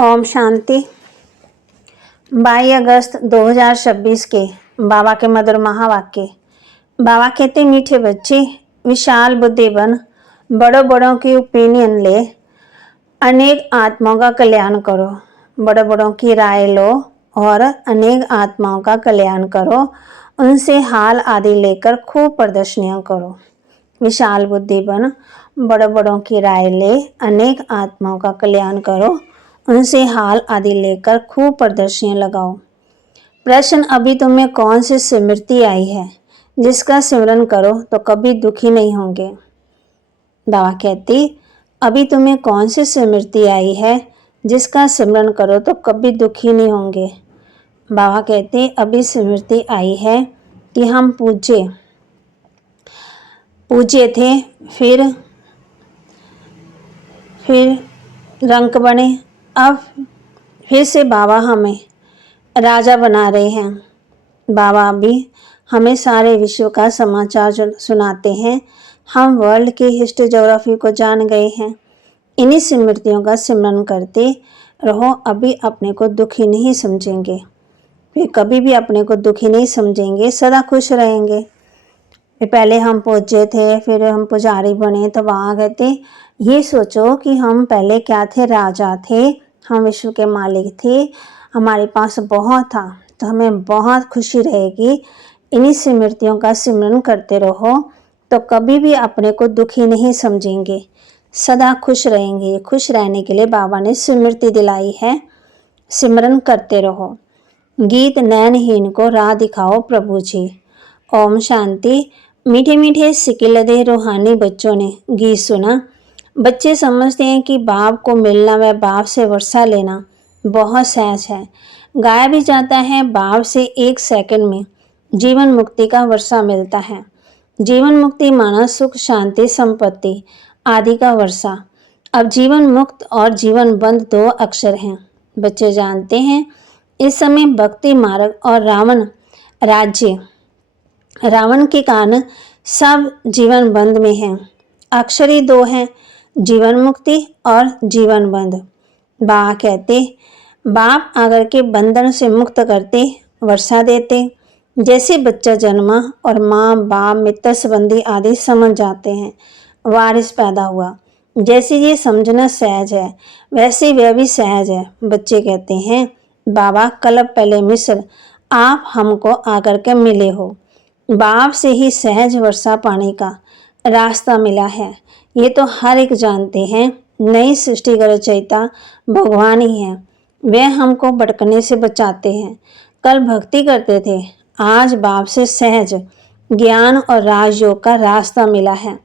ओम शांति। 22 अगस्त 2026 के बाबा के मधुर महावाक्य। बाबा कहते, मीठे बच्चे विशाल बुद्धि बन, बड़ों बड़ों की ओपिनियन ले, अनेक आत्माओं का कल्याण करो। बड़ों बड़ों की राय लो और अनेक आत्माओं का कल्याण करो। उनसे हाल आदि लेकर खूब प्रदर्शनियां करो। विशाल बुद्धि बन, बड़ों बड़ों की राय ले, अनेक आत्माओं का कल्याण करो। उनसे हाल आदि लेकर खूब प्रदर्शनियां लगाओ। प्रश्न, अभी तुम्हें कौन सी स्मृति आई है जिसका सिमरन करो तो कभी दुखी नहीं होंगे। बाबा कहती, अभी तुम्हें कौन सी स्मृति आई है जिसका सिमरन करो तो कभी दुखी नहीं होंगे। बाबा कहते, अभी स्मृति आई है कि हम पूज्य थे, फिर रंक बने, अब फिर से बाबा हमें राजा बना रहे हैं। बाबा भी हमें सारे विश्व का समाचार सुनाते हैं। हम वर्ल्ड की हिस्ट्री ज्योग्राफी को जान गए हैं। इन्हीं स्मृतियों का सिमरन करते रहो, अभी अपने को दुखी नहीं समझेंगे, फिर कभी भी अपने को दुखी नहीं समझेंगे, सदा खुश रहेंगे। पहले हम पूज्य थे, फिर हम पुजारी बने, तो वहाँ कहते, ये सोचो कि हम पहले क्या थे, राजा थे, हम विश्व के मालिक थे, हमारे पास बहुत था, तो हमें बहुत खुशी रहेगी। इन्हीं स्मृतियों का सिमरन करते रहो तो कभी भी अपने को दुखी नहीं समझेंगे, सदा खुश रहेंगे। खुश रहने के लिए बाबा ने स्मृति दिलाई है, सिमरन करते रहो। गीत, नयनहीन को राह दिखाओ प्रभु जी। ओम शांति। मीठे मीठे सिकिलदे रूहानी बच्चों ने गीत सुना। बच्चे समझते हैं कि बाप को मिलना व बाप से वर्षा लेना बहुत सहज है। गाया भी जाता है, बाप से 1 सेकंड में जीवन मुक्ति का वर्षा मिलता है। जीवन मुक्ति माना सुख, शांति, संपत्ति आदि का वर्षा। अब जीवन मुक्त और जीवन बंद 2 अक्षर हैं। बच्चे जानते हैं इस समय भक्ति मार्ग और रावण के कारण सब जीवन बंद में हैं। अक्षर ही 2 हैं, जीवन मुक्ति और जीवन बंद। बाबा कहते, बाप आकर के बंधन से मुक्त करते, वर्षा देते। जैसे बच्चा जन्मा और माँ बाप मित्र संबंधी आदि समझ जाते हैं, वारिस पैदा हुआ। जैसे ये समझना सहज है, वैसे वह भी सहज है। बच्चे कहते हैं, बाबा कल पहले मिस्र आप हमको आकर के मिले हो। बाप से ही सहज वर्षा पाने का रास्ता मिला है, ये तो हर एक जानते हैं। नई सृष्टि का रचयिता भगवान ही है, वे हमको भटकने से बचाते हैं। कल भक्ति करते थे, आज बाप से सहज ज्ञान और राजयोग का रास्ता मिला है।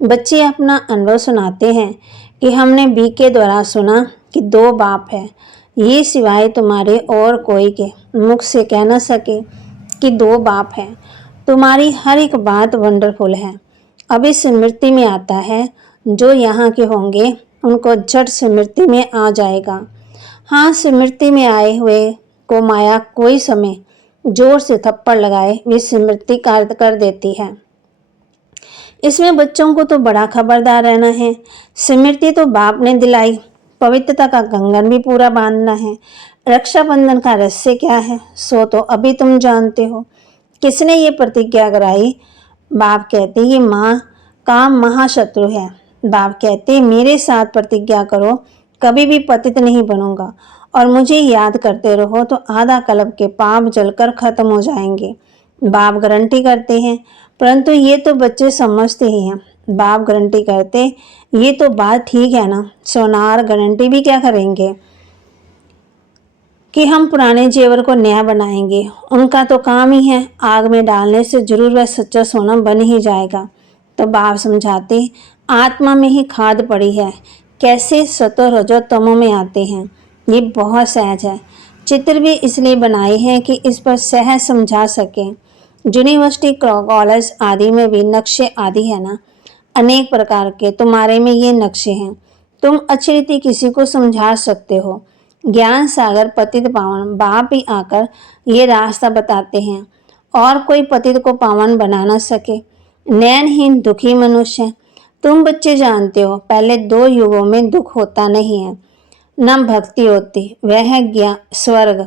बच्चे अपना अनुभव सुनाते हैं कि हमने बी के द्वारा सुना कि 2 बाप है, ये सिवाय तुम्हारे और कोई के मुख से कह न सके कि 2 बाप हैं। तुम्हारी हर एक बात वंडरफुल है। अभी स्मृति में आता है, जो यहाँ के होंगे उनको झट स्मृति में आ जाएगा। हाँ, स्मृति में आए हुए को माया कोई समय जोर से थप्पड़ लगाए वे स्मृति कार्य कर देती है। इसमें बच्चों को तो बड़ा खबरदार रहना है। स्मृति तो बाप ने दिलाई, पवित्रता का कंगन भी पूरा बांधना है। रक्षाबंधन का रहस्य क्या है, सो तो अभी तुम जानते हो। किसने ये प्रतिज्ञा कराई? बाप कहते, ये माँ का महाशत्रु है। बाप कहते, मेरे साथ प्रतिज्ञा करो, कभी भी पतित नहीं बनूंगा और मुझे याद करते रहो तो आधा कल्प के पाप जलकर खत्म हो जाएंगे। बाप गारंटी करते हैं, परंतु ये तो बच्चे समझते ही हैं। बाप गारंटी करते, ये तो बात ठीक है ना, सोनार गारंटी भी क्या करेंगे कि हम पुराने जेवर को नया बनाएंगे। उनका तो काम ही है, आग में डालने से जरूर वह सच्चा सोना बन ही जाएगा। तो बाप समझाते, आत्मा में ही खाद पड़ी है, कैसे सतो रजो तमो में आते हैं, ये बहुत सहज है। चित्र भी इसलिए बनाए हैं कि इस पर सहज समझा सकें। यूनिवर्सिटी, कॉलेज आदि में भी नक्शे आदि है ना, अनेक प्रकार के। तुम्हारे में ये नक्शे हैं, तुम अच्छी रीति किसी को समझा सकते हो। ज्ञान सागर पतित पावन बाप ही आकर ये रास्ता बताते हैं, और कोई पतित को पावन बना ना सके। नयनहीन दुखी मनुष्य, तुम बच्चे जानते हो, पहले 2 युगों में दुख होता नहीं है। न भक्ति होती, वह है ज्ञान स्वर्ग।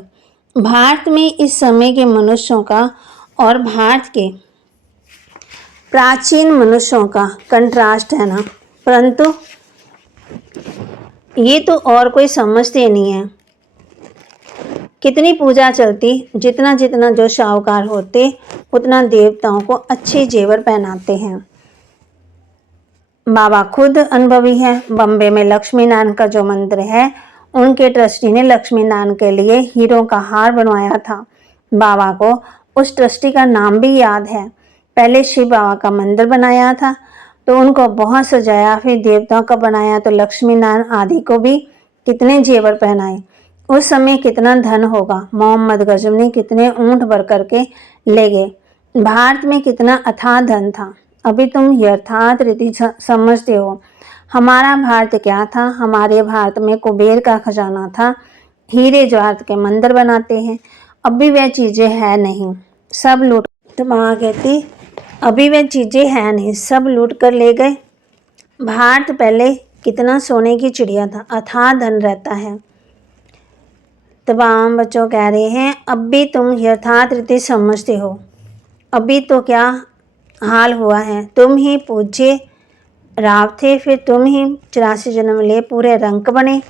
भारत में इस समय के मनुष्यों का और भारत के प्राचीन मनुष्यों का कंट्रास्ट है ना, परंतु ये तो और कोई समझते नहीं है। कितनी पूजा चलती, जितना जितना जो शाहूकार होते उतना देवताओं को अच्छे जेवर पहनाते हैं। बाबा खुद अनुभवी है। बम्बे में लक्ष्मी नारायण का जो मंदिर है, उनके ट्रस्टी ने लक्ष्मी नारायण के लिए हीरों का हार बनवाया था। बाबा को उस ट्रस्टी का नाम भी याद है। पहले शिव बाबा का मंदिर बनाया था तो उनको बहुत सजाया, फिर देवताओं का बनाया तो लक्ष्मी नारायण आदि को भी कितने जेवर पहनाए। उस समय कितना धन होगा। मोहम्मद गजनवी कितने ऊंट भर करके ले गए। भारत में कितना अथाह धन था। अभी तुम यथार्थ रीति समझते हो। हमारा भारत क्या था? हमारे भारत में कुबेर का खजाना था, हीरे जवाहरात के मंदिर बनाते हैं। अभी वह चीज़ें है नहीं, सब लूट। तो माँ कहती अभी वह चीज़ें हैं नहीं, सब लूट कर ले गए। भारत पहले कितना सोने की चिड़िया था, अथाह धन रहता है। तमाम बच्चों कह रहे हैं अब भी तुम यथार्थ रीति समझते हो। अभी तो क्या हाल हुआ है। तुम ही पूज्य राव थे, फिर तुम ही 84 जन्म ले पूरे रंक बने।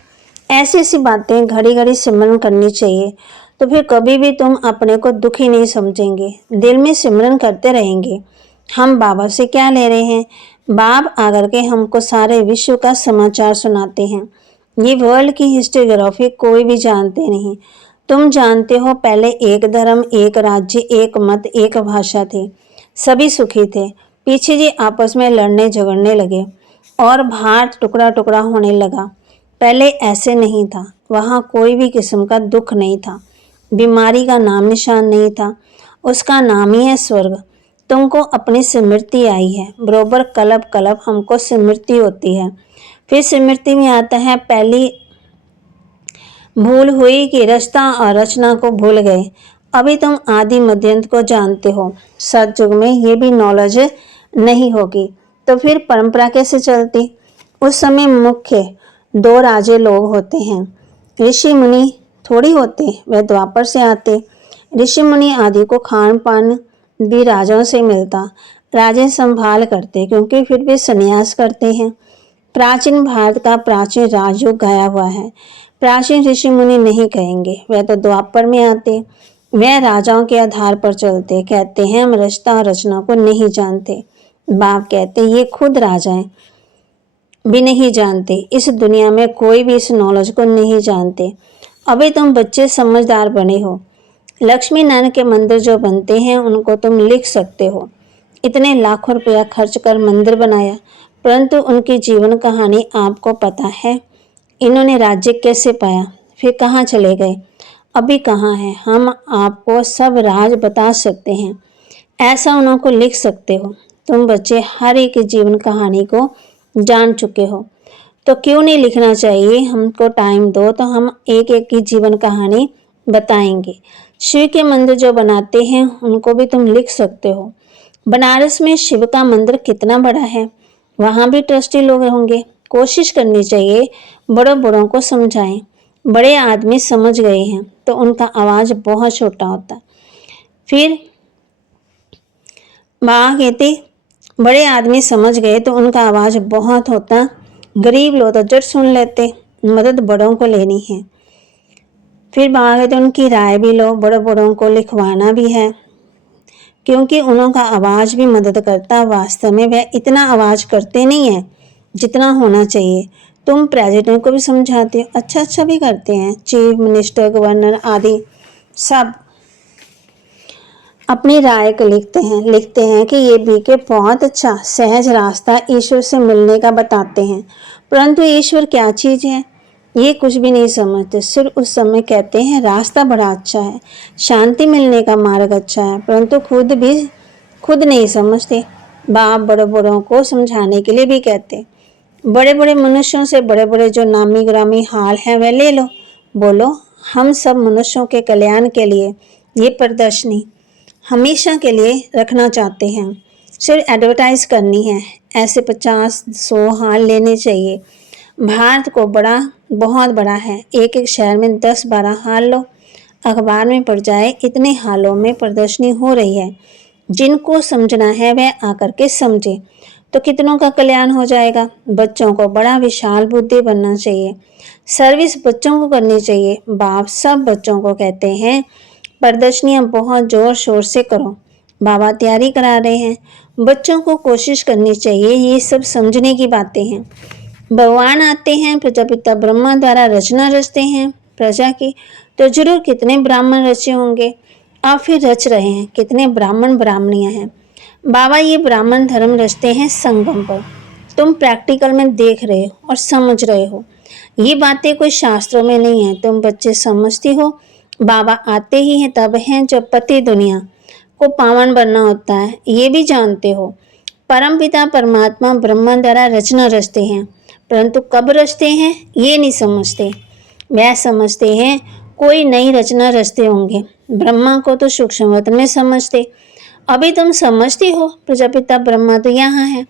ऐसी ऐसी बातें घड़ी घड़ी सिमरन करनी चाहिए, तो फिर कभी भी तुम अपने को दुखी नहीं समझेंगे, दिल में सिमरन करते रहेंगे। हम बाबा से क्या ले रहे हैं? बाप आकर के हमको सारे विश्व का समाचार सुनाते हैं। ये वर्ल्ड की हिस्टोग्राफी कोई भी जानते नहीं। तुम जानते हो पहले एक धर्म, एक राज्य, एक मत, एक भाषा थी, सभी सुखी थे। पीछे जी आपस में लड़ने झगड़ने लगे और भारत टुकड़ा टुकड़ा होने लगा। पहले ऐसे नहीं था, वहाँ कोई भी किस्म का दुख नहीं था, बीमारी का नाम निशान नहीं था। उसका नाम ही है स्वर्ग। तुमको अपनी स्मृति आई है, बरोबर कलब कलब हमको स्मृति होती है। फिर स्मृति में आता है पहली भूल हुई कि रचना और रचना को भूल गए। अभी तुम आदि मध्यंत को जानते हो, सतयुग में ये भी नॉलेज नहीं होगी तो फिर परंपरा कैसे चलती? उस समय मुख्य 2 राजे लोग होते हैं, ऋषि मुनि थोड़ी होते, वह द्वापर से आते। ऋषि मुनि आदि को खान पान भी राजाओं से मिलता, राजे संभाल करते क्योंकि फिर भी संन्यास करते हैं। प्राचीन भारत का प्राचीन राजयुग गया हुआ है। प्राचीन ऋषि मुनि नहीं कहेंगे, वह तो द्वापर में आते। वह राजाओं के आधार पर चलते, कहते हैं हम रचना और रचना को नहीं जानते। बाप कहते ये खुद राजाएं भी नहीं जानते। इस दुनिया में कोई भी इस नॉलेज को नहीं जानते। अभी तुम बच्चे समझदार बने हो। लक्ष्मी नारायण के मंदिर जो बनते हैं उनको तुम लिख सकते हो। इतने लाखों रुपया खर्च कर मंदिर बनाया, परंतु उनकी जीवन कहानी आपको पता है। इन्होंने राज्य कैसे पाया, फिर कहाँ चले गए, अभी कहाँ हैं? हम आपको सब राज बता सकते हैं, ऐसा उनको लिख सकते हो। तुम बच्चे हर एक जीवन कहानी को जान चुके हो, तो क्यों नहीं लिखना चाहिए? हमको टाइम दो तो हम एक एक की जीवन कहानी बताएंगे। शिव के मंदिर जो बनाते हैं उनको भी तुम लिख सकते हो। बनारस में शिव का मंदिर कितना बड़ा है, वहाँ भी ट्रस्टी लोग होंगे। कोशिश करनी चाहिए बड़ों बड़ों को समझाएं। बड़े आदमी समझ गए हैं तो उनका आवाज़ बहुत छोटा होता है। फिर माँ कहती बड़े आदमी समझ गए तो उनका आवाज़ बहुत होता, गरीब लोग तो झट सुन लेते। मदद बड़ों को लेनी है। फिर माँ कहते उनकी राय भी लो, बड़ों बड़ों को लिखवाना भी है क्योंकि उनका आवाज़ भी मदद करता। वास्तव में वह इतना आवाज़ करते नहीं है जितना होना चाहिए। तुम प्रेसिडेंट को भी समझाते हो, अच्छा भी करते हैं। चीफ मिनिस्टर, गवर्नर आदि सब अपनी राय को लिखते हैं कि ये बीके बहुत अच्छा सहज रास्ता ईश्वर से मिलने का बताते हैं, परंतु ईश्वर क्या चीज़ है ये कुछ भी नहीं समझते। सिर्फ उस समय कहते हैं रास्ता बड़ा अच्छा है, शांति मिलने का मार्ग अच्छा है, परंतु खुद नहीं समझते। बाप बड़े बड़ों को समझाने के लिए भी कहते। बड़े बड़े मनुष्यों से बड़े बड़े जो नामी ग्रामी हाल हैं वह ले लो, बोलो हम सब मनुष्यों के कल्याण के लिए ये प्रदर्शनी हमेशा के लिए रखना चाहते हैं। सिर्फ एडवर्टाइज करनी है, ऐसे 50-100 हाल लेने चाहिए। भारत को बड़ा बहुत बड़ा है। एक एक शहर में 10-12 हाल लो, अखबार में पढ़ जाए इतने हालों में प्रदर्शनी हो रही है। जिनको समझना है वह आकर के समझे, तो कितनों का कल्याण हो जाएगा। बच्चों को बड़ा विशाल बुद्धि बनना चाहिए, सर्विस बच्चों को करनी चाहिए। बाप सब बच्चों को कहते हैं प्रदर्शनियां बहुत जोर शोर से करो। बाबा तैयारी करा रहे हैं, बच्चों को कोशिश करनी चाहिए। ये सब समझने की बातें हैं। भगवान आते हैं, प्रजापिता ब्रह्मा द्वारा रचना रचते हैं प्रजा की, तो जरूर कितने ब्राह्मण रचे होंगे। आप फिर रच रहे हैं, कितने ब्राह्मण ब्राह्मणियां हैं। बाबा ये ब्राह्मण धर्म रचते हैं संगम पर। तुम प्रैक्टिकल में देख रहे हो और समझ रहे हो। ये बातें कोई शास्त्रों में नहीं है, तुम बच्चे समझते हो। बाबा आते ही हैं तब हैं जब पति दुनिया को पावन बनना होता है, ये भी जानते हो। परमपिता परमात्मा ब्रह्मा द्वारा रचना रचते हैं, परंतु कब रचते हैं ये नहीं समझते। वह समझते हैं कोई नई रचना रचते होंगे। ब्रह्मा को तो सूक्ष्म वतन में समझते। अभी तुम समझते हो प्रजापिता ब्रह्मा तो यहाँ है,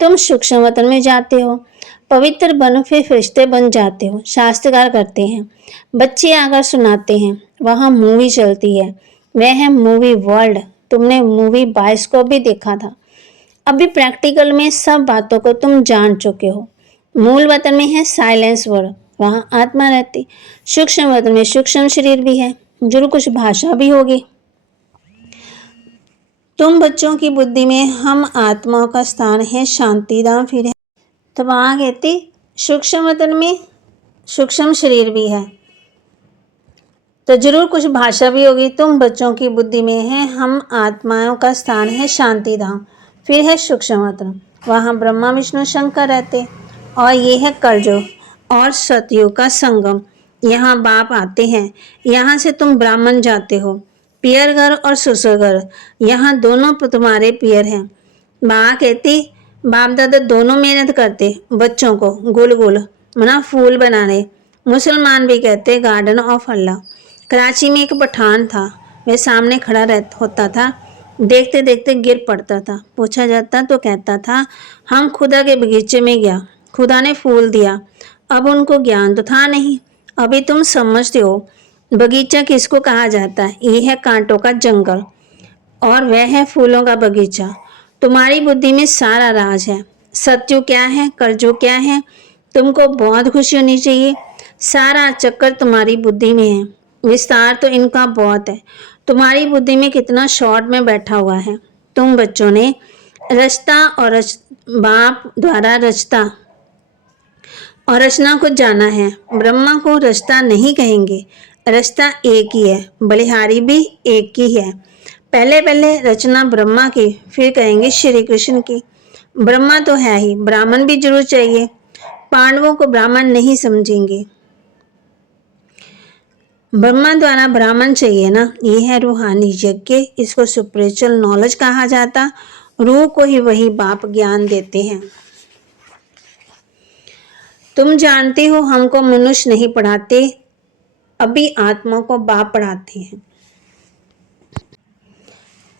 तुम सूक्ष्म वतन में जाते हो, पवित्र बनो, फिर फरिश्ते बन जाते हो। शास्त्रकार करते हैं, बच्चे आकर सुनाते हैं, वहाँ मूवी चलती है, वह है मूवी वर्ल्ड। तुमने मूवी बाइस्कोप भी देखा था। अभी प्रैक्टिकल में सब बातों को तुम जान चुके हो। मूल वतन में है साइलेंस वर्ड, वहाँ आत्मा रहती। सूक्ष्म वतन में सूक्ष्म शरीर भी है, जरूर कुछ भाषा भी होगी। तुम बच्चों की बुद्धि में हम आत्माओं का स्थान है शांतिधाम फिर है, तो वहाँ कहती सूक्ष्म वतन में सूक्ष्म शरीर भी है, तो जरूर कुछ भाषा भी होगी। तुम बच्चों की बुद्धि में है हम आत्माओं का स्थान है शांतिधाम, फिर है सूक्ष्म वतन, वहाँ ब्रह्मा विष्णु शंकर रहते। और ये है कलयुग और सतयुग का संगम। यहाँ बाप आते हैं, यहाँ से तुम ब्राह्मण जाते हो। पियर घर और ससुर घर, यहाँ दोनों तुम्हारे पियर हैं। माँ कहती बाप दादा दोनों मेहनत करते बच्चों को गुल गुल मना फूल बनाने। मुसलमान भी कहते गार्डन ऑफ अल्लाह। कराची में एक पठान था, वह सामने खड़ा होता था, देखते देखते गिर पड़ता था। पूछा जाता तो कहता था हम खुदा के बगीचे में गया, खुदा ने फूल दिया। अब उनको ज्ञान तो था नहीं। अभी तुम समझते हो बगीचा किसको कहा जाता है। ये है कांटों का जंगल और वह है फूलों का बगीचा। तुम्हारी बुद्धि में सारा राज है। सत्युग क्या है, कलयुग क्या है, तुमको बहुत खुशी होनी चाहिए। सारा चक्कर तुम्हारी बुद्धि में है, विस्तार तो इनका बहुत है। तुम्हारी बुद्धि में कितना शॉर्ट में बैठा हुआ है। तुम बच्चों ने रचता और बाप द्वारा रचता और रचना को जाना है। ब्रह्मा को रचता नहीं कहेंगे, रचता एक ही है, बलिहारी भी एक ही है। पहले पहले रचना ब्रह्मा की, फिर कहेंगे श्री कृष्ण की। ब्रह्मा तो है ही, ब्राह्मण भी जरूर चाहिए। पांडवों को ब्राह्मण नहीं समझेंगे, ब्रह्मा द्वारा ब्राह्मण चाहिए ना। ये है रूहानी यज्ञ, इसको स्पिरिचुअल नॉलेज कहा जाता। रूह को ही वही बाप ज्ञान देते हैं। तुम जानते हो हमको मनुष्य नहीं पढ़ाते, अभी आत्मा को बाप पढ़ाते हैं।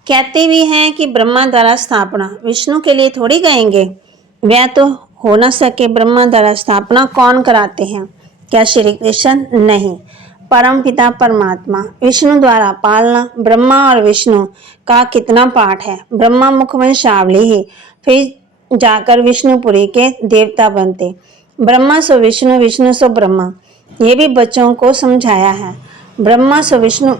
कहते भी हैं कि ब्रह्मा द्वारा स्थापना, विष्णु के लिए थोड़ी कहेंगे, वह तो हो ना सके। ब्रह्मा द्वारा स्थापना कौन कराते हैं, क्या श्री कृष्ण? नहीं, परम पिता परमात्मा। विष्णु द्वारा पालना, ब्रह्मा और विष्णु का कितना पाठ है। ब्रह्मा मुखवंशावली ही, फिर जाकर विष्णुपुरी के देवता बनते। ब्रह्मा सो विष्णु, विष्णु सो ब्रह्मा, ये भी बच्चों को समझाया है। ब्रह्मा सो विष्णु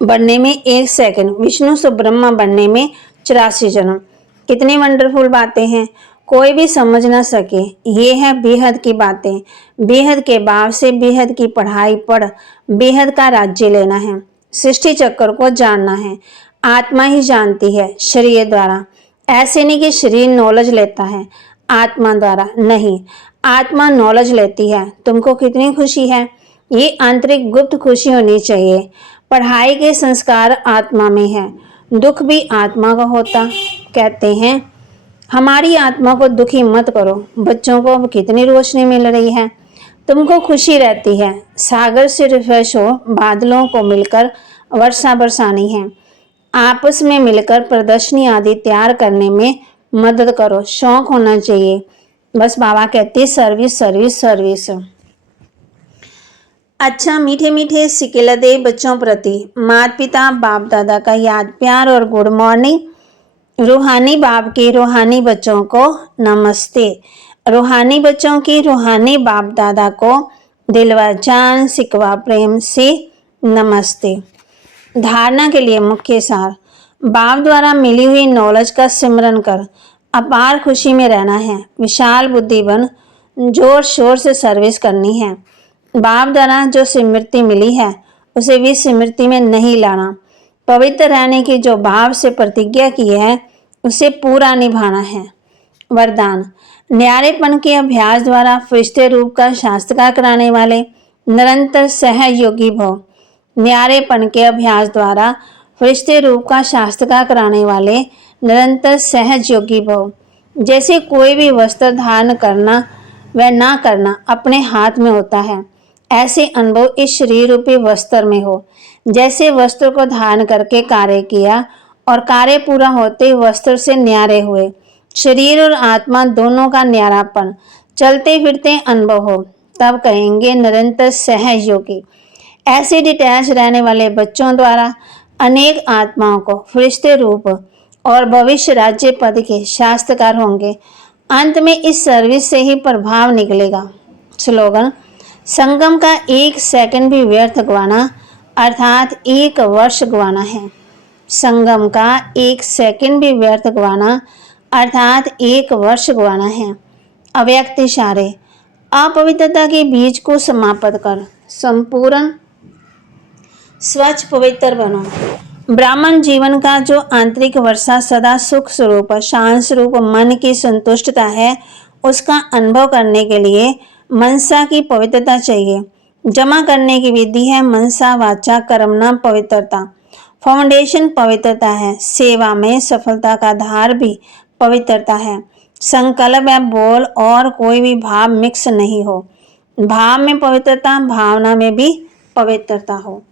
बनने में 1 सेकंड, विष्णु सो ब्रह्मा बनने में 84 जन्म। कितनी वंडरफुल बातें हैं, कोई भी समझ ना सके। ये है बेहद की बातें। बेहद के बाप से बेहद की पढ़ाई पढ़, बेहद का राज्य लेना है, सृष्टि चक्र को जानना है। आत्मा ही जानती है शरीर द्वारा। ऐसे नहीं कि शरीर नॉलेज लेता है, आत्मा द्वारा नहीं, आत्मा नॉलेज लेती है। तुमको कितनी खुशी है, ये आंतरिक गुप्त खुशी होनी चाहिए। पढ़ाई के संस्कार आत्मा में है, दुख भी आत्मा का होता। कहते हैं हमारी आत्मा को दुखी मत करो। बच्चों को कितनी रोशनी मिल रही है, तुमको खुशी रहती है। सागर से रिफ्रेश हो, बादलों को मिलकर वर्षा बरसानी है। आपस में मिलकर प्रदर्शनी आदि तैयार करने में मदद करो, शौक होना चाहिए। बस बाबा कहते सर्विस सर्विस सर्विस। अच्छा मीठे मीठे सिकिलदे बच्चों प्रति माता पिता बाप दादा का याद प्यार और गुड मॉर्निंग। रूहानी बाप के रूहानी बच्चों को नमस्ते। रूहानी बच्चों की रूहानी बाप दादा को दिलवा जान सिकवा प्रेम से नमस्ते। धारणा के लिए मुख्य सार, बाप द्वारा मिली हुई नॉलेज का सिमरन कर अपार खुशी में रहना है। विशाल बुद्धि बन जोर शोर से सर्विस करनी है। बाप द्वारा जो स्मृति मिली है उसे विस्मृति में नहीं लाना। पवित्र रहने की जो भाव से प्रतिज्ञा की है उसे पूरा निभाना है। वरदान, न्यारेपन के अभ्यास द्वारा फरिश्ते रूप का शास्त्रकार कराने वाले निरंतर सहयोगी भव। न्यारेपन के अभ्यास द्वारा फरिश्ते रूप का शास्त्रकार कराने वाले निरंतर सहयोगी भव। जैसे कोई भी वस्त्र धारण करना व ना करना अपने हाथ में होता है, ऐसे अनुभव इस शरीर रूपी वस्त्र में हो। जैसे वस्त्र को धारण करके कार्य किया और कार्य पूरा होते वस्त्र से न्यारे हुए, शरीर और आत्मा दोनों का न्यारापन चलते फिरते अनुभव हो, तब कहेंगे निरंतर सहयोगी। ऐसे डिटैच रहने वाले बच्चों द्वारा अनेक आत्माओं को फरिश्ते रूप और भविष्य राज्य पद के शास्त्रकार होंगे। अंत में इस सर्विस से ही प्रभाव निकलेगा। स्लोगन, संगम का 1 सेकंड भी व्यर्थ गवाना अर्थात 1 वर्ष गवाना है। संगम का 1 सेकंड भी व्यर्थ गवाना अर्थात 1 वर्ष गवाना है। अव्यक्त इशारे, अपवित्रता के बीज को समाप्त कर संपूर्ण स्वच्छ पवित्र बनो। ब्राह्मण जीवन का जो आंतरिक वर्षा सदा सुख स्वरूप शांत स्वरूप मन की संतुष्टता है, उसका अनुभव करने के लिए मनसा की पवित्रता चाहिए। जमा करने की विधि है मनसा वाचा कर्मणा पवित्रता। फाउंडेशन पवित्रता है। सेवा में सफलता का आधार भी पवित्रता है। संकल्प या बोल और कोई भी भाव मिक्स नहीं हो। भाव में पवित्रता, भावना में भी पवित्रता हो।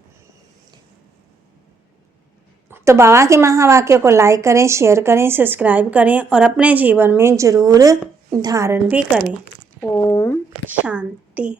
तो बाबा के महावाक्य को लाइक करें, शेयर करें, सब्सक्राइब करें और अपने जीवन में जरूर धारण भी करें। ओम शांति।